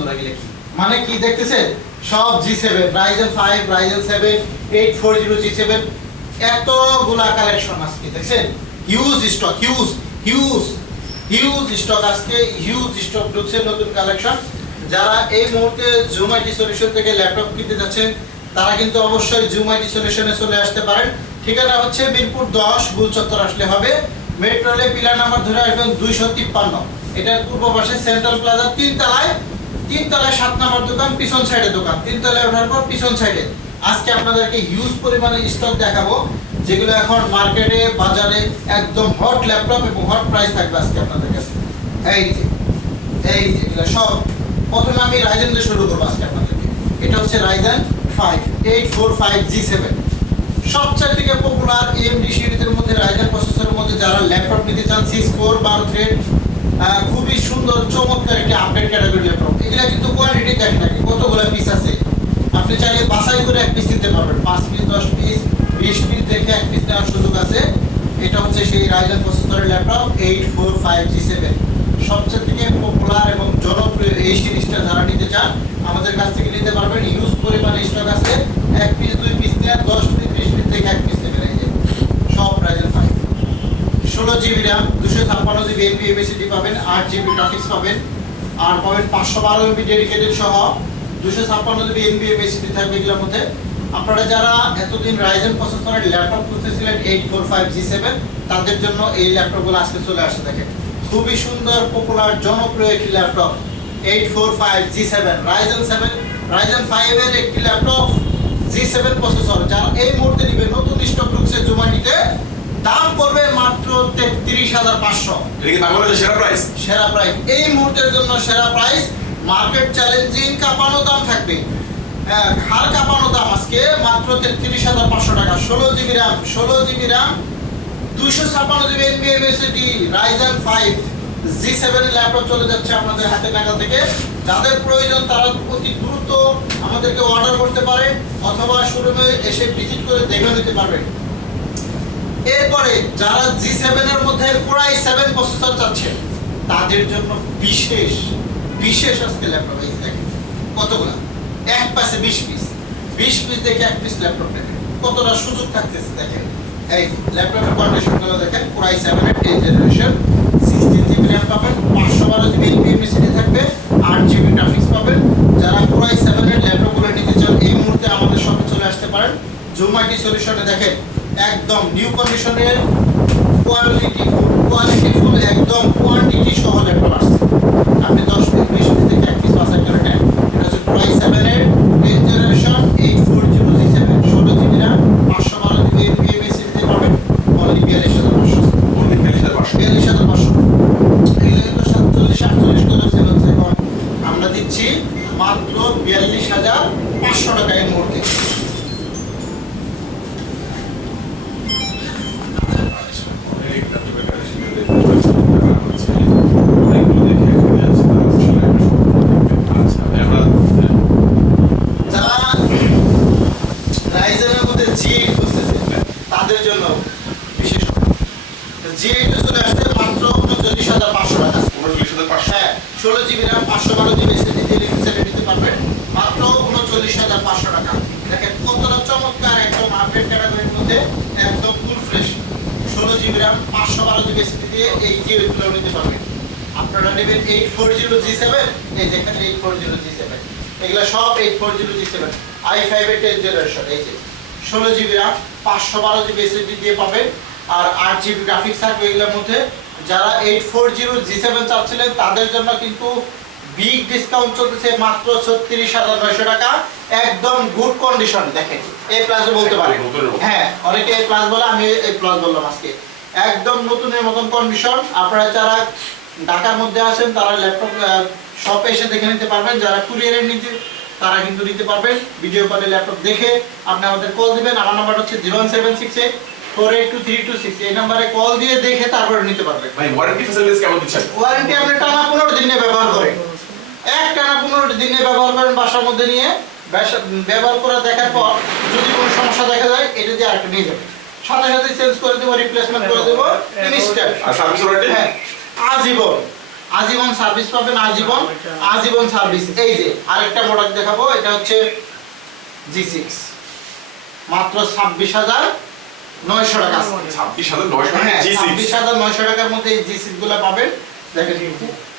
বন্ধুরা এগুলো কি মানে কি দেখতেছেন সব G7 Ryzen 5 Ryzen 7 840 G7 এতগুলা কালেকশন আজকে দেখছেন হিউজ স্টক হিউজ স্টক আজকে হিউজ স্টক ঢুকছে নতুন কালেকশন যারা এই মুহূর্তে জুম আইটি সলিউশন থেকে ল্যাপটপ কিনতে যাচ্ছেন তারা কিন্তু অবশ্যই জুম আইটি সলিউশনে চলে আসতে পারেন ঠিকানা হচ্ছে মিরপুর 10 গুল চত্বর আসলে হবে মেট্রো রেল পিলার নাম্বার ধরে আসবেন 253 এটার পূর্ব পাশে সেন্ট্রাল প্লাজা তিন তলায় 7 নম্বর দোকান পিছন সাইডে দোকান তিন তলায় ওঠার পর পিছন সাইডে আজকে আপনাদেরকে হিউজ পরিমাণে স্টক দেখাবো যেগুলো এখন মার্কেটে বাজারে একদম হট ল্যাপটপ এবং হট প্রাইস থাকবে আজকে আপনাদের কাছে এই যে এগুলো সব প্রথমে আমি রাইজেন দিয়ে শুরু করব আজকে আপনাদেরকে এটা হচ্ছে রাইজেন 5 845 G7 সবচেয়ে থেকে পপুলার AMD সিরিজের মধ্যে রাইজেন প্রসেসরের মধ্যে যারা ল্যাপটপ নিতে চান 6 কোর 12 থ্রেড খুবই সুন্দর চমৎকার একটা আপডেট ক্যাটাগরি ল্যাপটপ এগুলা কিন্তু কোয়ালিটি দেখেন নাকি কতগুলো পিস আছে আপনি চাইলে বাছাই করে এক পিস নিতে পারবেন 5 পিস 10 পিস 20 পিস দেখে এক পিস নেওয়ার সুযোগ আছে এটা হচ্ছে সেই রাইজেন প্রসেসরের ল্যাপটপ 845 G7 সবচেয়ে থেকে পপুলার এবং জনপ্রিয় এই সিরিজটা যারা নিতে চান আমাদের কাছ থেকে নিতে পারবেন ইউজ পরিমাণে স্টক আছে এক পিস 2 পিস নিয়ে 10 পিস 20 পিস থেকে এক পিস নেবেন এই যে সব Ryzen 5 16GB RAM 256GB NVMe SSD পাবেন 8GB গ্রাফিক্স পাবেন আর পাবেন 512MB ডেডিকেটেড সহ 256GB NVMe SSD থাকবে এগুলোর মধ্যে আপনারা যারা এতদিন রাইজেন প্রসেসরের ল্যাপটপ খুঁজতেছিলেন 845 G7 তাদের জন্য এই ল্যাপটপগুলো আজকে চলে আসছে দেখেন খুবই সুন্দর পপুলার জনপ্রিয় একটি ল্যাপটপ 845 G7 Ryzen 5 এর একটি ল্যাপটপ G7 প্রসেসর যারা এই মুহূর্তে নেবে নতুন স্টক ঢুকছে জুমানিতে দাম পড়বে মাত্র 33500 এটা কি বাংলাদেশের সেরা প্রাইস এই মুহূর্তের জন্য সেরা প্রাইস মার্কেট চ্যালেঞ্জিং কাঁপানো দাম থাকবে হার কাঁপানো দাম আজকে মাত্র 33500 টাকা 16GB RAM 256GB NVMe SSD Ryzen 5 G7 এর ল্যাপটপ চলে যাচ্ছে আপনাদের হাতে নাগাল থেকে যাদের প্রয়োজন তারা অতি দ্রুত আমাদেরকে অর্ডার করতে পারে অথবা শোরুমে এসে ভিজিট করে দেখে নিতে পারবেন এরপরে যারা G7 এর মধ্যে Core i7 প্রসেসর চাচ্ছেন তাদের জন্য বিশেষ আজকে ল্যাপটপ এই দেখেন কতগুলো এক পাশে 20 পিস দেখে এক পিস ল্যাপটপ নেবেন কতটা সুযোগ থাকতেছে দেখেন এই ল্যাপটপের কন্ডিশনগুলো দেখেন Core i7 এর 10th জেনারেশন 16GB RAM পাবেন 512GB NVMe SSD থাকবে 8GB গ্রাফিক্স পাবেন যারা Core i7 এর ল্যাপটপগুলো নিতে চান এই মুহূর্তে আমাদের শপে চলে আসতে পারেন জুম আইটি সলিউশনে দেখেন একদম নিউ কন্ডিশনের কোয়ালিটিফুল একদম কোয়ান্টিটি সহ ল্যাপটপ আসছে আপনি 10 পিস 20 পিস থেকে এক পিস বাছাই করে নেন এটা হচ্ছে Core i7 এর 10th generation 840 G7 16GB RAM 512GB NVMe SSD পাবেন অনলি 42500 এই যে 47 করে সেল হচ্ছে এখন আমরা দিচ্ছি মাত্র 42500 টাকা এই মুহূর্তে তাদের জন্য বিশেষ G8 চলে আসছে মাত্র 39500 টাকা 39500 হ্যাঁ 16GB RAM 512GB SSD দিয়ে সেলে নিতে পারবেন মাত্র 39500 টাকা দেখেন কতটা চমৎকার একদম আপডেট ক্যাটাগরির মধ্যে একদম full fresh 16GB RAM 512GB SSD দিয়ে এই G8 গুলো নিতে পারবেন আপনারা নেবেন 840 G7 এই দেখেন 840 G7 এগুলা সব 840 G7 i5 এর 10th জেনারেশন এই যে 16GB RAM 512GB SSD দিয়ে পাবেন আর 8GB গ্রাফিক্স থাকবে এগুলোর মধ্যে যারা 840 G7 চাচ্ছিলেন তাদের জন্য কিন্তু বিগ ডিসকাউন্ট চলতেছে মাত্র 36900 টাকা একদম গুড কন্ডিশন দেখেন এ প্লাস বলতে পারেন হ্যাঁ অনেকে এ প্লাস বলে আমি এ প্লাস বললাম আজকে একদম নতুনের মতন কন্ডিশন আপনারা যারা ঢাকার মধ্যে আছেন তারা ল্যাপটপ শপে এসে দেখে নিতে পারবেন যারা কুরিয়ারে নিতে তারা কিন্তু নিতে পারবেন ভিডিও কলে ল্যাপটপ দেখে আপনি আমাদের কল দিবেন আমার নাম্বার হচ্ছে 01768 482326 এই নম্বরে কল দিয়ে দেখে তারপরে নিতে পারবেন ভাই ওয়ারেন্টি ফ্যাসিলিটিস কেমন দিচ্ছেন ওয়ারেন্টি আপনি টানা 15 দিন ব্যবহার করেন এক টানা 15 দিন ব্যবহার করেন বাসার মধ্যে নিয়ে ব্যবহার করে দেখার পর যদি কোনো সমস্যা দেখা যায় এটা দিয়ে আরেকটা নিয়ে যাবেন সাথে সাথে চেঞ্জ করে দেব রিপ্লেসমেন্ট করে দেব ইনস্ট্যান্ট আর সার্ভিস ওয়ারেন্টি হ্যাঁ আজীবন আজীবন সার্ভিস পাবেন, আজীবন সার্ভিস। এই যে আরেকটা প্রোডাক্ট দেখাবো, এটা হচ্ছে G6, মাত্র 26,900 টাকা। 26,900 টাকা হ্যাঁ, G6 26,900 টাকার মধ্যে এই G6 গুলো পাবেন। দেখেন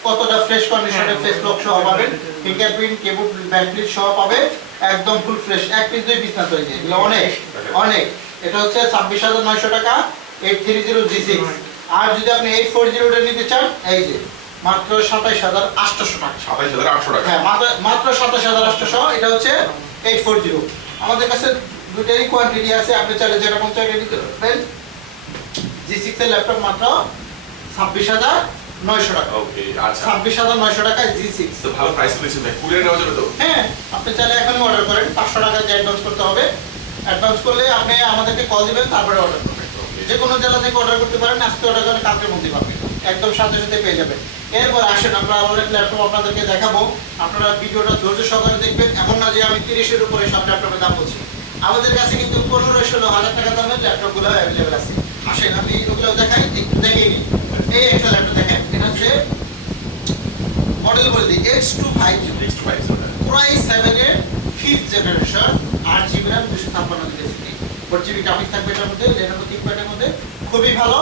কতটা ফ্রেশ কন্ডিশনে ফেস লক সহ পাবেন, ফিঙ্গারপ্রিন্ট, কিবোর্ড, ব্যাকলিট সহ পাবে, একদম ফুল ফ্রেশ। এক পিস দুই পিস না তো, এই যে এগুলো অনেক অনেক। এটা হচ্ছে 26,900 টাকা 830 G6। আর যদি আপনি 840 টা নিতে চান, এই যে মাত্র 27,800 টাকা। 27,800 টাকা। হ্যাঁ, মাত্র 27,800। এটা হচ্ছে 840। আমাদের কাছে দুটারই কোয়ান্টিটি আছে, আপনি চাইলে যেটা মন চাই নিতে পারবেন। G6 এর ল্যাপটপ মাত্র 26,900 টাকা। ওকে, আচ্ছা। 26,900 টাকায় G6। তো ভালো প্রাইস দিয়েছেন ভাই। কুরিয়ার নেওয়া যাবে তো? হ্যাঁ, আপনি চাইলে এখনই অর্ডার করেন। 500 টাকা যে অ্যাডভান্স করতে হবে। অ্যাডভান্স করলে আপনি আমাদেরকে কল দিবেন, তারপরে অর্ডার করবেন। যে কোনো জেলা থেকে অর্ডার করতে পারেন, আজকে অর্ডার করলে কালকের মধ্যে পাবেন, একদম সাথে সাথে পেয়ে যাবেন। এরপর আসেন, আমরা অনেক ল্যাপটপ আপনাদেরকে দেখাবো। আপনারা ভিডিওটা ধৈর্য সহকারে দেখবেন। এমন না যে আমি 30-এর উপরে সব ল্যাপটপের দাম বলছি। আমাদের কাছে কিন্তু 15-16 হাজার টাকা দামের ল্যাপটপগুলো অ্যাভেলেবেল আছে। আসেন আমি ওগুলো দেখাই, একটু দেখেই নিই। এই একটা ল্যাপটপ দেখেন, এটা হচ্ছে মডেল বলে দিই X250 Core i7 এর 5th generation, 8GB RAM, 256GB SSD, 4GB graphics থাকবে এটার মধ্যে, Lenovo ThinkPad-এর মধ্যে। খুবই ভালো,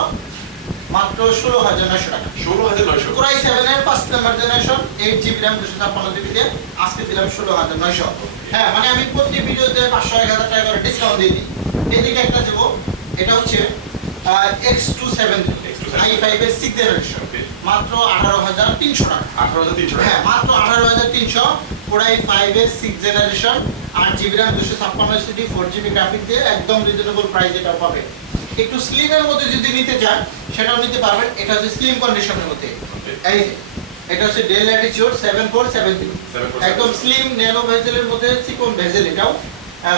মাত্র 16,900 টাকা। 16,900। Core i7 এর 5th number generation, 8GB RAM, 256GB দিয়ে আজকে দিলাম 16,900। হ্যাঁ, মানে আমি প্রতি ভিডিওতে 500-1000 টাকা করে ডিসকাউন্ট দিয়ে দিই। এদিকে একটা দেবো, এটা হচ্ছে X270 i5 এর 6th জেনারেশন, মাত্র 18,300 টাকা। 18,300 টাকা। হ্যাঁ, মাত্র 18,300। Core i5 এর 6th generation, 8GB RAM, 256GB, 4GB graphic দিয়ে একদম রিজনেবল প্রাইস এটা পাবে। একটু স্লিম এর মধ্যে যদি নিতে চান সেটাও নিতে পারবেন। এটা হচ্ছে স্লিম কন্ডিশনের মধ্যে। এই যে এটা হচ্ছে Dell Latitude 7470, একদম স্লিম ন্যানো ভেজেলের মধ্যে, চিকন ভেজেল। এটাও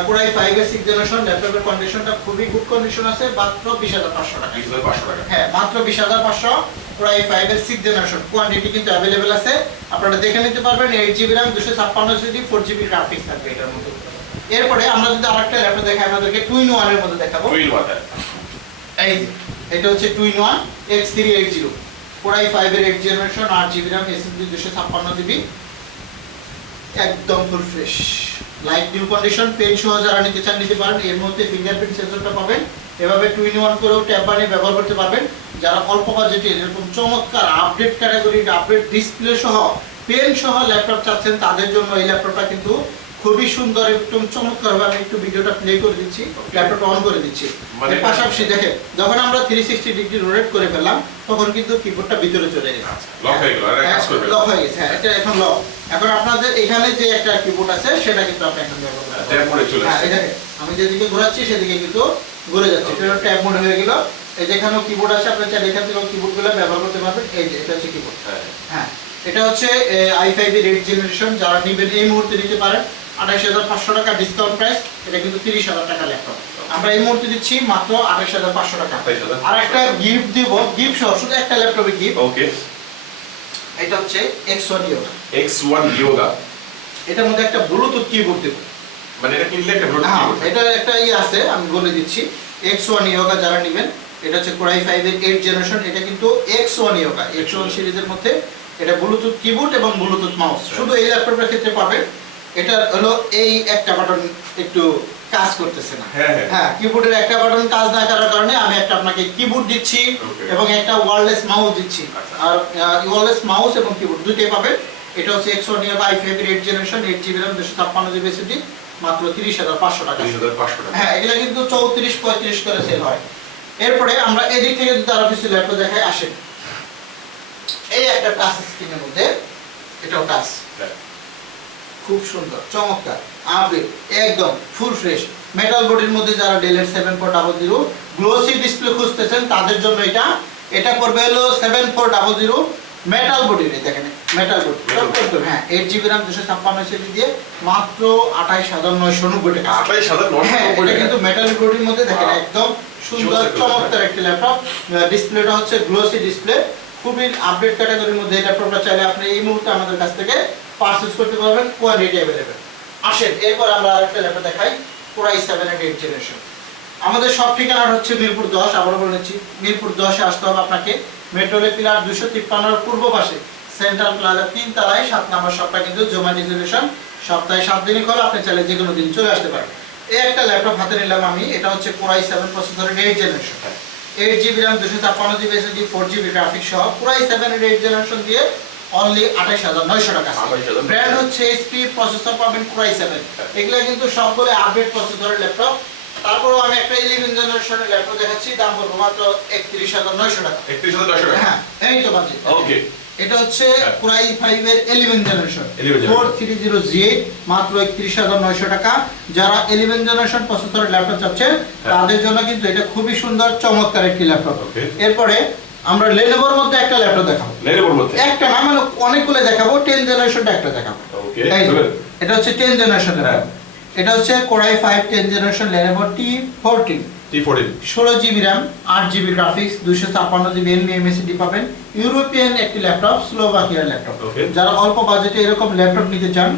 Core i5 এর 6th জেনারেশন। ল্যাপটপের কন্ডিশনটা খুবই গুড কন্ডিশন আছে, মাত্র 20,500 টাকা। 20,500 টাকা। হ্যাঁ, মাত্র 20,500। Core i5 এর 6th জেনারেশন, কোয়ান্টিটি কিন্তু अवेलेबल আছে, আপনারা দেখে নিতে পারবেন। 8GB RAM, 256GB, 4GB graphics থাকবে এটার মধ্যে। এরপরে আমরা যদি আরেকটা ল্যাপটপ দেখাই আপনাদেরকে, 2-in-1 এর মধ্যে দেখাবো। 2-in-1 এই যে এটা হচ্ছে 2-in-1 X380, Core i5 এর 8th generation, 8GB RAM, SSD, 256GB, একদম full fresh, light new condition. Pen সহ যারা নিতে চান নিতে পারেন। এর মধ্যে ফিঙ্গারপ্রিন্ট সেন্সরটা পাবেন। এভাবে 2-in-1 করেও ট্যাব বানিয়ে ব্যবহার করতে পারবেন। যারা অল্প বাজেটে এরকম চমৎকার আপডেট ক্যাটাগরির, আপডেট ডিসপ্লে সহ, পেন সহ ল্যাপটপ চাচ্ছেন, তাদের জন্য এই ল্যাপটপটা কিন্তু খুবই সুন্দর, একদম চমৎকার হবে। আমি একটু ভিডিওটা প্লে করে দিচ্ছি, ল্যাপটপটা অন করে দিচ্ছি। এর পাশাপাশি দেখেন, যখন আমরা 360 ডিগ্রি রোটেট করে ফেললাম, তখন কিন্তু কিবোর্ডটা ভিতরে চলে গেছে, লক হয়ে গেল। আর কাজ করবে। লক হয়ে গেছে। হ্যাঁ, এটা এখন লক। এখন আপনাদের এখানে যে একটা কিবোর্ড আছে সেটা কিন্তু আপনি এখন ব্যবহার করতে পারবেন। ট্যাব মোডে চলে হ্যাঁ, আসছে। এই দেখেন আমি যেদিকে ঘোরাচ্ছি সেদিকে কিন্তু ঘুরে যাচ্ছে। এটা ট্যাব মোড হয়ে গেল। এই যে এখানেও কিবোর্ড আছে, আপনি চাইলে এখান থেকে কিবোর্ডগুলো ব্যবহার করতে পারবেন। এই যে এটা হচ্ছে কিবোর্ড। হ্যাঁ, এটা হচ্ছে i5 এর 8th জেনারেশন। যারা নেবেন এই মুহূর্তে নিতে পারেন। 28,500 টাকা ডিসকাউন্ট প্রাইস। এটা কিন্তু 30,000 টাকা ল্যাপটপ। আমরা এই মুহূর্তে দিচ্ছি মাত্র 28,500 টাকা। আর একটা গিফট দিব, গিফট সহ, শুধু একটা ল্যাপটপে গিফট। ওকে, এটা হচ্ছে X1 Yoga। X1 Yoga। এটার মধ্যে একটা ব্লুটুথ কিবোর্ড দেব। মানে এটা কিনলে একটা ব্লুটুথ হ্যাঁ, কিবোর্ড। এটা একটা আছে, আমি বলে দিচ্ছি। X1 Yoga যারা নেবেন, এটা হচ্ছে Core i5 এর 8th জেনারেশন। এটা কিন্তু X1 Yoga, X1 সিরিজের মধ্যে। এটা ব্লুটুথ কিবোর্ড এবং ব্লুটুথ মাউস শুধু এই ল্যাপটপের ক্ষেত্রে পাবেন। এটা হলো এই একটা বাটন একটু কাজ করতেছে না। হ্যাঁ, কিবোর্ডের একটা বাটন কাজ না করার কারণে আমি একটা আপনাকে কিবোর্ড দিচ্ছি এবং একটা ওয়্যারলেস মাউস দিচ্ছি। আর ওয়্যারলেস মাউস এবং কিবোর্ড দুটোই পাবেন। এটা হচ্ছে X1 Yoga i5 এর 8th generation, 8GB RAM, 256GB SSD, মাত্র 30,500 টাকা। 30,500 টাকা। হ্যাঁ, এগুলা কিন্তু 34-35 করে সেল হয়। এরপরে আমরা এদিক থেকে যদি আরো কিছু ল্যাপটপ দেখাই, আসেন। এই একটা টাচ স্ক্রিনের মধ্যে, এটাও টাচ, খুব সুন্দর, চমৎকার, আপডেট, একদম ফুল ফ্রেশ মেটাল বডির মধ্যে। যারা Dell 7400 গ্লোসি ডিসপ্লে খুঁজতেছেন তাদের জন্য এটা। এটা করবে হলো 7400 মেটাল বডি। দেখেন মেটাল বডি, হ্যাঁ, 8GB RAM, 256GB দিয়ে মাত্র 28,990 টাকা। 28,990 হ্যাঁ, এটা টাকা। কিন্তু মেটাল বডির মধ্যে। দেখেন একদম সুন্দর চমৎকার একটা ল্যাপটপ। ডিসপ্লেটা হচ্ছে গ্লোসি ডিসপ্লে, খুবই আপডেট ক্যাটাগরির মধ্যে। এই ল্যাপটপটা চাইলে আপনি এই মুহূর্তে আমাদের কাছ থেকে পারচেজ করতে পারবেন, কোয়ালিটি अवेलेबल। আসেন, এরপর আমরা আরেকটা ল্যাপটপ দেখাই, Core i7 এর 8th জেনারেশন। আমাদের সব ঠিকানা হচ্ছে মিরপুর 10। আবার বলে নিচ্ছি, মিরপুর 10-এ আসতে হবে আপনাকে। মেট্রো রেল পিলার 253 এর পূর্ব পাশে সেন্ট্রাল প্লাজা 3 তলায় 7 নম্বর শপটা কিন্তু জোমাইটি সলিউশন, সপ্তাহে 7 দিনই খোলা, আপনি চাইলে যে কোনো দিন চলে আসতে পারেন। এই একটা ল্যাপটপ হাতে নিলাম আমি, এটা হচ্ছে Core i7 প্রসেসরের 8 generation, 8GB RAM 256GB SSD 4GB graphics সহ Core i7 এর 8 জেনারেশন দিয়ে অনলি 28900 টাকা। ব্র্যান্ড হচ্ছে HP, প্রসেসর পাবেন Core i7। এগুলা কিন্তু সবগুলো আপডেট প্রসেসরের ল্যাপটপ। তারপরও আমি একটা 11 জেনারেশনের ল্যাপটপ দেখাচ্ছি, দাম পড়বে মাত্র 31900 টাকা। 31900 টাকা। হ্যাঁ, এই তো বাজেট। ওকে। এটা হচ্ছে Core i5 এর 11 জেনারেশন 4308, মাত্র 31900 টাকা। যারা 11 জেনারেশন প্রসেসরের ল্যাপটপ চাচ্ছেন তাদের জন্য কিন্তু এটা খুবই সুন্দর চমৎকার একটি ল্যাপটপ। এরপরে আমরা Lenovoর মধ্যে একটা ল্যাপটপ দেখাবো। Lenovoর মধ্যে একটা না, মানে অনেকগুলো দেখাবো, 10 জেনারেশনটা একটা দেখাবো। ওকে। এটা হচ্ছে 10 জেনারেশনের। এটা হচ্ছে Core i5 10 generation Lenovo T14, 16GB RAM 8GB graphics 256GB NVMe SSD পাবেন। ইউরোপিয়ান একটি ল্যাপটপ, স্লোভাকিয়ার ল্যাপটপ। যারা অল্প বাজেটে এরকম ল্যাপটপ নিতে চান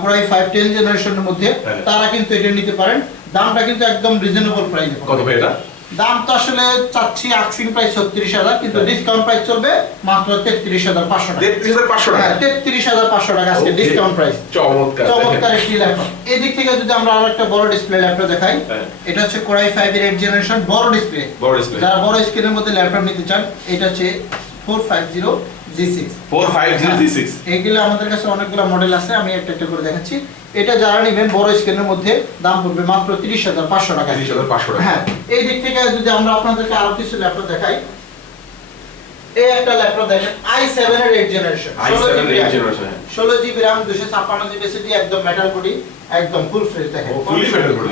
Core i5 10 জেনারেশনের মধ্যে, তারা কিন্তু এটা নিতে পারেন। দামটা কিন্তু একদম রিজনেবল প্রাইসে। কত ভাই এটা? দাম তো আসলে চাচ্ছি আস্কিং প্রাইস 36000, কিন্তু ডিসকাউন্ট প্রাইস চলবে মাত্র 33500 টাকা। 33500 টাকা। হ্যাঁ, 33500 টাকা আজকে ডিসকাউন্ট প্রাইস। চমৎকার। চমৎকার একটি ল্যাপটপ। এই দিক থেকে যদি আমরা আরেকটা বড় ডিসপ্লে ল্যাপটপ দেখাই, এটা হচ্ছে Core i5 এর 8 জেনারেশন বড় ডিসপ্লে। যারা বড় স্ক্রিনের মধ্যে ল্যাপটপ নিতে চান, এটা হচ্ছে 450G6। 450G6। এইগুলো আমাদের কাছে অনেকগুলো মডেল আছে, আমি একটা একটা করে দেখাচ্ছি। এটা যারা নেবেন বড় স্ক্রিনের মধ্যে, দাম পড়বে মাত্র 30500 টাকা। 30500 টাকা। হ্যাঁ, এই দিক থেকে যদি আমরা আপনাদেরকে আরো কিছু ল্যাপটপ দেখাই, এই একটা ল্যাপটপ দেখেন i7 এর 8 generation, 16GB RAM 256GB SSD, একদম মেটাল বডি, একদম ফুল ফ্রেশ দেখেন। Fully metal body.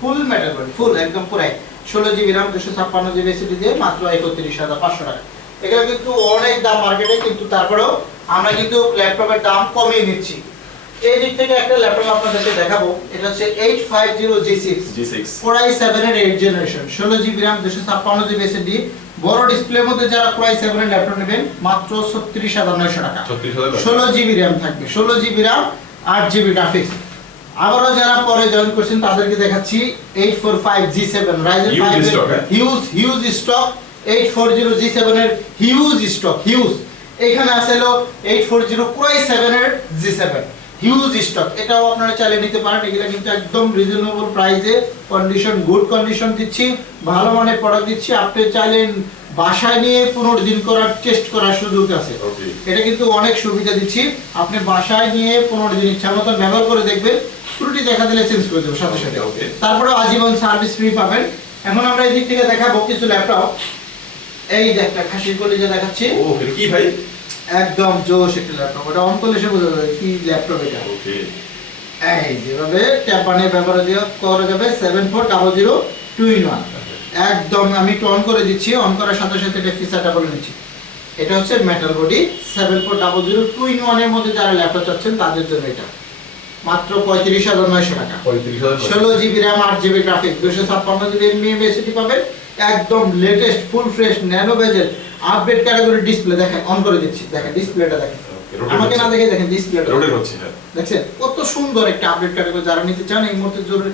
Full metal body, full একদম পুরাই 16GB RAM 256GB SSD দিয়ে মাত্র 31500 টাকা। এগুলো কিন্তু অনেক দাম মার্কেটে, কিন্তু তারপরেও আমরা কিন্তু ল্যাপটপের দাম কমিয়ে নিচ্ছি। এই দিক থেকে একটা ল্যাপটপ আপনাদেরকে দেখাবো, এটা হচ্ছে 850G6 Core i7 এর 8 generation, 16GB RAM 256GB SSD, বড় ডিসপ্লের মধ্যে যারা Core i7 এর ল্যাপটপ নেবেন মাত্র 36900 টাকা। 16GB RAM থাকবে, 16GB RAM 8GB গ্রাফিক্স। আবারও যারা পরে জয়েন করছেন তাদেরকে দেখাচ্ছি 845G7 Ryzen 5 এর হিউজ স্টক, 840G7 এর হিউজ স্টক, হিউজ। এখানে আছে হলো 840 Core i7 এর G7 হিউজ স্টক, এটাও আপনারা চাইলে নিতে পারেন। এগুলা কিন্তু একদম রিজনেবল প্রাইসে, কন্ডিশন গুড কন্ডিশন দিচ্ছি, ভালো মানের প্রোডাক্ট দিচ্ছি। আপনি চাইলে বাসায় নিয়ে 15 দিন করার টেস্ট করার সুযোগ আছে। এটা কিন্তু অনেক সুবিধা দিচ্ছি, আপনি বাসায় নিয়ে 15 দিন ইচ্ছা মতো ব্যবহার করে দেখবেন, ত্রুটি দেখা দিলে চেঞ্জ করে দেবো সাথে সাথে। তারপরে আজীবন সার্ভিস ফ্রি পাবেন। এখন আমরা এই দিক থেকে দেখাবো কিছু ল্যাপটপ। এই যে একটা খাসির কলিজা দেখাচ্ছি। ও কি ভাই? একদম জোশ একটা ল্যাপটপ, এটা অন করলে সে বোঝা যাবে কি ল্যাপটপ এটা। ওকে। এই যেভাবে ট্যাব বানিয়ে ব্যবহার করা যাবে 7400 2-in-1। একদম আমি একটু অন করে দিচ্ছি, অন করার সাথে সাথে এটা ফিচারটা বলে নিচ্ছি। এটা হচ্ছে মেটাল বডি 7400 2-in-1 এর মধ্যে যারা ল্যাপটপ চাচ্ছেন তাদের জন্য এটা মাত্র 35900 টাকা। 16GB RAM 8GB graphics 256GB NVMe SSD পাবেন। একদম লেটেস্ট ফুল ফ্রেশ ন্যানো বেজেল আপডেট ক্যাটাগরি ডিসপ্লে। দেখেন অন করে দিচ্ছি, দেখেন ডিসপ্লেটা দেখেন, আমাকে না দেখে দেখেন ডিসপ্লেটা রোটেট হচ্ছে। দেখছেন কত সুন্দর একটা আপডেট ক্যাটাগরি। যারা নিতে চান এই মুহূর্তে জরুরি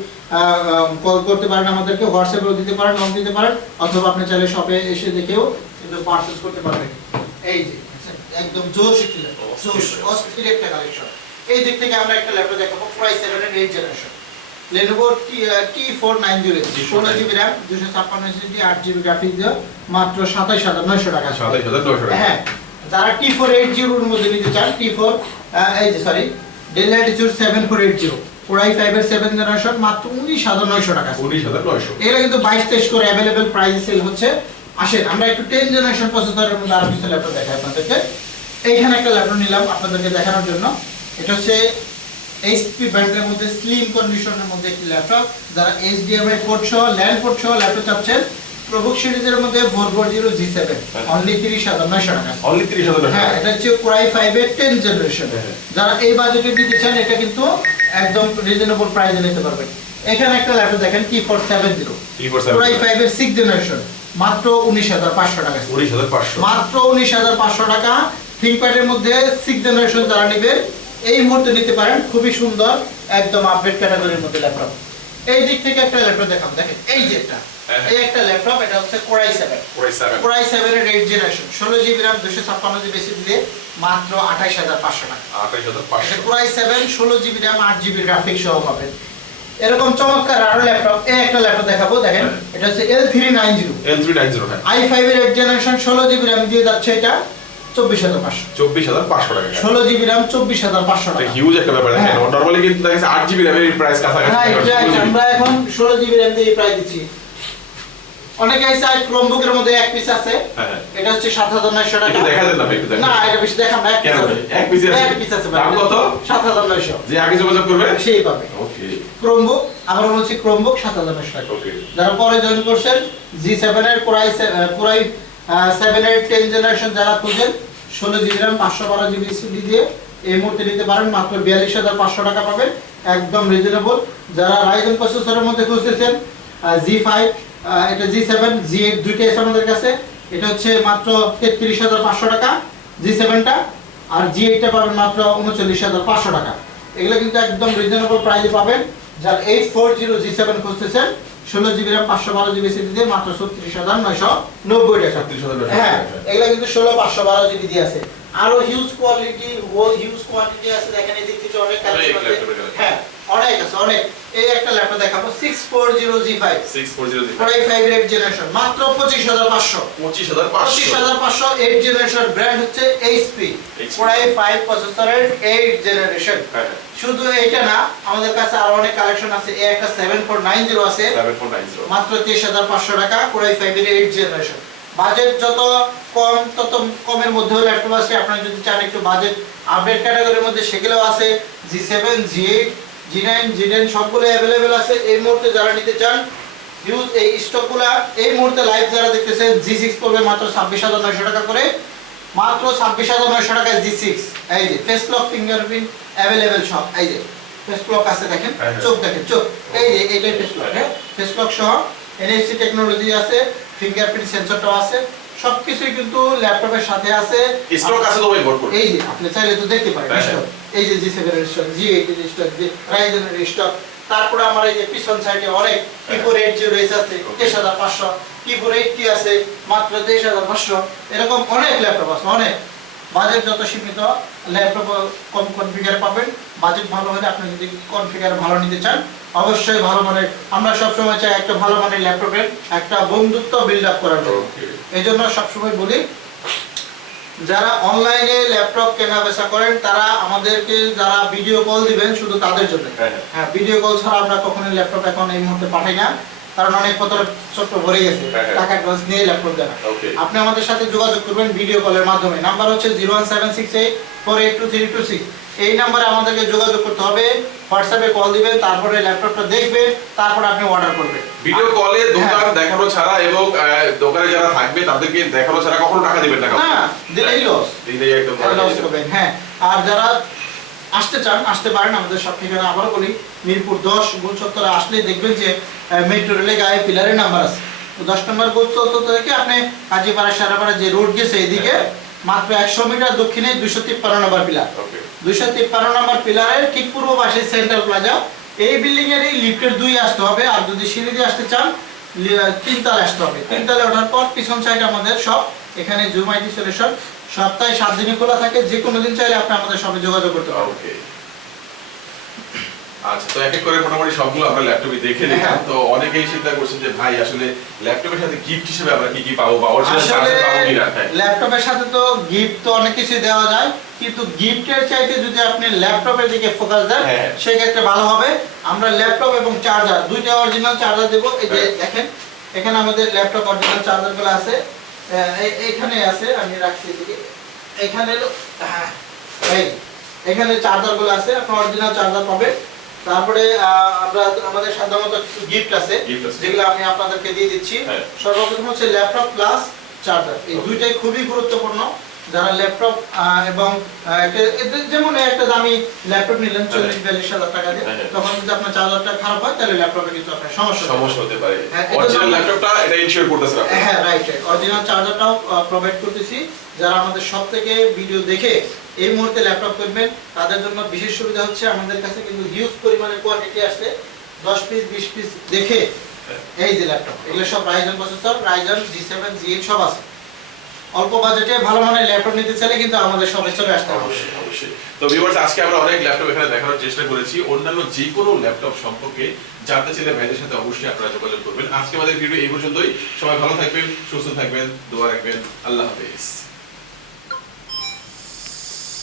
কল করতে পারেন, আমাদেরকে হোয়াটসঅ্যাপেও দিতে পারেন, নক দিতে পারেন, অথবা আপনি চাইলে শপে এসে দেখেও কিন্তু পারচেজ করতে পারবেন। এই যে একদম জোশ একটি ল্যাপটপ, জোশ অস্থির একটা কালেকশন। এই দিক থেকে আমরা একটা ল্যাপটপ দেখাবো Core i7 এর 8 generation Lenovo T490, 16GB RAM 256GB SSD 8GB graphics দিয়ে মাত্র 27900 টাকা। 27900 টাকা। হ্যাঁ, যারা T480 এর মধ্যে নিতে চান, T4 Dell Latitude 7480 Core i5 এর 7 জেনারেশন মাত্র 19900 টাকা। 19900। এগুলো কিন্তু 22-23 করে अवेलेबल প্রাইসে সেল হচ্ছে। আসেন আমরা একটু 10 জেনারেশন প্রসেসরের মধ্যে আরো কিছু ল্যাপটপ দেখাই আপনাদেরকে। এইখানে একটা ল্যাপটপ নিলাম আপনাদেরকে দেখানোর জন্য। এটা হচ্ছে HP ব্র্যান্ডের মধ্যে স্লিম কন্ডিশনের মধ্যে একটি ল্যাপটপ। যারা HDMI পোর্ট সহ ল্যান্ড পোর্ট সহ ল্যাপটপ চাচ্ছেন, প্রবুক সিরিজের মধ্যে 440G7 অনলি 30900 টাকা। অনলি 30900 টাকা। হ্যাঁ, এটা হচ্ছে Core i5 এর 10 জেনারেশন। যারা এই বাজেটে নিতে চান এটা কিন্তু একদম রিজনেবল প্রাইসে নিতে পারবেন। এখানে একটা ল্যাপটপ দেখেন T470 Core i5 এর 6 জেনারেশন মাত্র 19500 টাকা। 19500 মাত্র 19500 টাকা। ThinkPad এর মধ্যে 6 জেনারেশন যারা নেবেন এই মুহূর্তে নিতে পারেন, খুবই সুন্দর একদম আপডেট ক্যাটাগরির মধ্যে ল্যাপটপ। এই দিক থেকে একটা ল্যাপটপ দেখাবো, দেখেন এই যে একটা এই একটা ল্যাপটপ, এটা হচ্ছে Core i7 Core i7 এর 8 generation 16 GB RAM 256 GB SSD দিয়ে মাত্র 28500 টাকা। 28500 Core i7 16 GB RAM 8 GB graphics সহ পাবেন। এরকম চমৎকার আরো ল্যাপটপ, এই একটা ল্যাপটপ দেখাবো, দেখেন এটা হচ্ছে L390 হ্যাঁ i5 এর 8 জেনারেশন 16 জিবি RAM দিয়ে যাচ্ছে এটা 24500 টাকা। 16 জিবি RAM 24500 টাকা। হিউজ একটা ব্যাপার দেখেন, নরমালি কিন্তু দেখা যাচ্ছে 8 জিবি RAM এর প্রাইস কাছাকাছি। হ্যাঁ আমরা এখন 16 জিবি RAM দিয়ে প্রাইস দিচ্ছি। অনেকে আছে Chromebook এর মধ্যে এক পিস আছে, হ্যাঁ এটা হচ্ছে 7900 টাকা। একটু দেখা দেন না, একটু দেখেন না এটা বেশি দেখাম না, এক পিস আছে, এক পিস আছে দাম কত? 7900। যে আগে যোগাযোগ করবে সেই পাবে। ওকে Chromebook আবার বলছি Chromebook 7900 টাকা। ওকে যারা পরে জয়েন করছেন G7 এর Core i7 এর 10 জেনারেশন যারা খুঁজেন 16 জিবি RAM 512 জিবি এসএসডি দিয়ে এই মুহূর্তে নিতে পারেন, মাত্র 42500 টাকা পাবেন, একদম রিজনেবল। যারা Ryzen প্রসেসরের মধ্যে খুঁজতেছেন G5 এটা G7 G8 দুইটাই আছে আমাদের কাছে, এটা হচ্ছে মাত্র 33500 টাকা G7 টা, আর G8 টা পাবেন মাত্র 39500 টাকা। এগুলো কিন্তু একদম রিজনেবল প্রাইসে পাবেন। যারা 840 G7 খুঁজতেছেন 16 জিবি RAM 512 জিবি এসএসডি দিয়ে মাত্র 36990 টাকা। 36990 হ্যাঁ এগুলা কিন্তু 16512 জিবি দিয়ে আছে। আরো হিউজ কোয়ান্টিটি আছে, দেখেন এই দিক থেকে অনেক কালেকশন আছে। হ্যাঁ অনেক আছে, অনেক। এই একটা ল্যাপটপ দেখাবো 640G5 Core i5 এর 8 জেনারেশন মাত্র 25500 8 জেনারেশন, ব্র্যান্ড হচ্ছে HP Core i5 প্রসেসরের 8 জেনারেশন। শুধু এইটা না, আমাদের কাছে আরো অনেক কালেকশন আছে। এই একটা 7490 আছে মাত্র 23500 টাকা Core i5 এর 8 জেনারেশন। বাজেট যত কম তত কমের মধ্যে ল্যাপটপ আছে। আপনারা যদি চান একটু বাজেট আপডেট ক্যাটাগরির মধ্যে সেগুলো আছে, G7 G8 G9 G10 সবগুলো अवेलेबल আছে। এই মুহূর্তে যারা নিতে চান ইউজ এই স্টকগুলা এই মুহূর্তে লাইভ যারা দেখতেছেন G6 পড়বে মাত্র 26900 টাকা করে, মাত্র 26900 টাকায় G6। এই যে ফেস লক ফিঙ্গারপ্রিন্ট अवेलेबल সব, এই যে ফেস লক আছে দেখেন, চোখ দেখেন চোখ, এই যে এইটাই ফেস লক, হ্যাঁ ফেস লক সহ NFC টেকনোলজি আছে, ফিঙ্গারপ্রিন্ট সেন্সরটাও আছে, সবকিছুই কিন্তু ল্যাপটপের সাথে আছে। স্টক আছে তো ভাই ভরপুর। এই যে আপনি চাইলে তো দেখতে পারেন স্টক, এই যে G7 এর স্টক, G8 এর স্টক, Ryzen এর স্টক। তারপরে আমার এই যে পিছন সাইডে অনেক Keyboard 80 আছে 23500, Keyboard 80 আছে মাত্র 23500। এরকম অনেক ল্যাপটপ আছে, অনেক। বাজেট যত সীমিত ল্যাপটপ কম কনফিগার পাবেন। বাজেট ভালো হলে আপনি যদি কনফিগার ভালো নিতে চান অবশ্যই ভালো মানের, আমরা সবসময় চাই একটা ভালো মানের ল্যাপটপের একটা বন্ধুত্ব বিল্ড আপ করার জন্য। এই জন্য সবসময় বলি যারা অনলাইনে ল্যাপটপ কেনা বেচা করেন তারা আমাদেরকে যারা ভিডিও কল দিবেন শুধু তাদের জন্য। হ্যাঁ ভিডিও কল ছাড়া আমরা কখনোই ল্যাপটপ এখন এই মুহূর্তে পাঠাই না, কারণ অনেক কত ছোট্ট ভরে গেছে, টাকা অ্যাডভান্স নিয়ে ল্যাপটপ দেন। আপনি আমাদের সাথে যোগাযোগ করবেন ভিডিও কলের মাধ্যমে। নাম্বার হচ্ছে 01768482326। এই নম্বরে আমাদেরকে যোগাযোগ করতে হবে, হোয়াটসঅ্যাপে কল দিবেন, তারপরে ল্যাপটপটা দেখবেন, তারপরে আপনি অর্ডার করবেন। ভিডিও কলে দোকান দেখানো ছাড়া এবং দোকানে যারা থাকবে তাদেরকে দেখানো ছাড়া কখনো টাকা দিবেন না। না দিলেই লস, দিলেই একদম লস করবেন। হ্যাঁ আর যারা আসতে চান আসতে পারেন, আমাদের সব ঠিকানা আবারও বলি, মিরপুর 10 গোল চত্বরে আসলে দেখবেন যে মেট্রো রেলের গায়ে পিলারের নাম্বার আছে। তো 10 নম্বর গোল চত্বর থেকে আপনি কাজীপাড়া সারাপাড়া যে রোড গেছে এদিকে মাত্র 100 মিটার দক্ষিণে 253 নম্বর পিলার, 253 নম্বর পিলারের ঠিক পূর্ব পাশে সেন্ট্রাল প্লাজা। এই বিল্ডিং এর এই লিফটের 2 আসতে হবে, আর যদি সিঁড়ি দিয়ে আসতে চান 3 তলা আসতে হবে। 3 তলা ওঠার পর পিছন সাইডে আমাদের সব, এখানে জুম আইটি সলিউশন সপ্তাহে 7 দিনই খোলা থাকে, যে কোনো দিন চাইলে আপনি আমাদের সাথে যোগাযোগ করতে পারবেন। আচ্ছা, তো এক এক করে মোটামুটি সবগুলো আমরা ল্যাপটপে দেখে নিলাম। তো অনেকেই চিন্তা করছেন যে ভাই আসলে ল্যাপটপের সাথে গিফট হিসেবে আমরা কি কি পাবো বা অরিজিনাল চার্জার পাবো কিনা। ল্যাপটপের সাথে তো গিফট তো অনেক কিছু দেওয়া যায়, কিন্তু গিফটের চাইতে যদি আপনি ল্যাপটপের দিকে ফোকাস দেন সেই ক্ষেত্রে ভালো হবে। আমরা ল্যাপটপ এবং চার্জার দুইটা অরিজিনাল চার্জার দেব। এই যে দেখেন এখানে আমাদের ল্যাপটপ অরিজিনাল চার্জারগুলো আছে, এইখানে আছে, আমি রাখছি এদিকে, এখানে এই এখানে চার্জারগুলো আছে, আপনি অরিজিনাল চার্জার পাবেন। তারপরে আমরা আমাদের সাধারণত কিছু গিফট আছে যেগুলো আমি আপনাদেরকে দিয়ে দিচ্ছি। সর্বপ্রথম হচ্ছে ল্যাপটপ প্লাস চার্জার, এই দুইটাই খুবই গুরুত্বপূর্ণ। যারা ল্যাপটপ এবং যেমন একটা দামি ল্যাপটপ নিলেন 40-42 হাজার টাকা দিয়ে, তখন যদি আপনার চার্জারটা খারাপ হয় তাহলে ল্যাপটপে কিন্তু আপনার সমস্যা হতে পারে। অরিজিনাল ল্যাপটপটা এটা ইনশিওর করতেছে আপনি। হ্যাঁ রাইট, অরিজিনাল চার্জারটাও প্রোভাইড করতেছি। যারা আমাদের সব থেকে ভিডিও দেখে এই মুহূর্তে ল্যাপটপ কিনবেন তাদের জন্য বিশেষ সুবিধা হচ্ছে আমাদের কাছে কিন্তু হিউজ পরিমাণে কোয়ান্টিটি আসছে। 10 পিস 20 পিস দেখে এই যে ল্যাপটপ, এগুলো সব Ryzen processor, Ryzen G7 G8 সব আছে। অল্প বাজেটে ভালো মানের ল্যাপটপ নিতে চাইলে কিন্তু আমাদের শপে চলে আসতে হবে। অবশ্যই। তো ভিউয়ার্স, আজকে আমরা অনেক ল্যাপটপ এখানে দেখানোর চেষ্টা করেছি। অন্যান্য যে কোনো ল্যাপটপ সম্পর্কে জানতে চাইলে ভাইদের সাথে অবশ্যই আপনারা যোগাযোগ করবেন। আজকে আমাদের ভিডিও এই পর্যন্তই। সবাই ভালো থাকবেন, সুস্থ থাকবেন, দোয়া রাখবেন। আল্লাহ হাফেজ।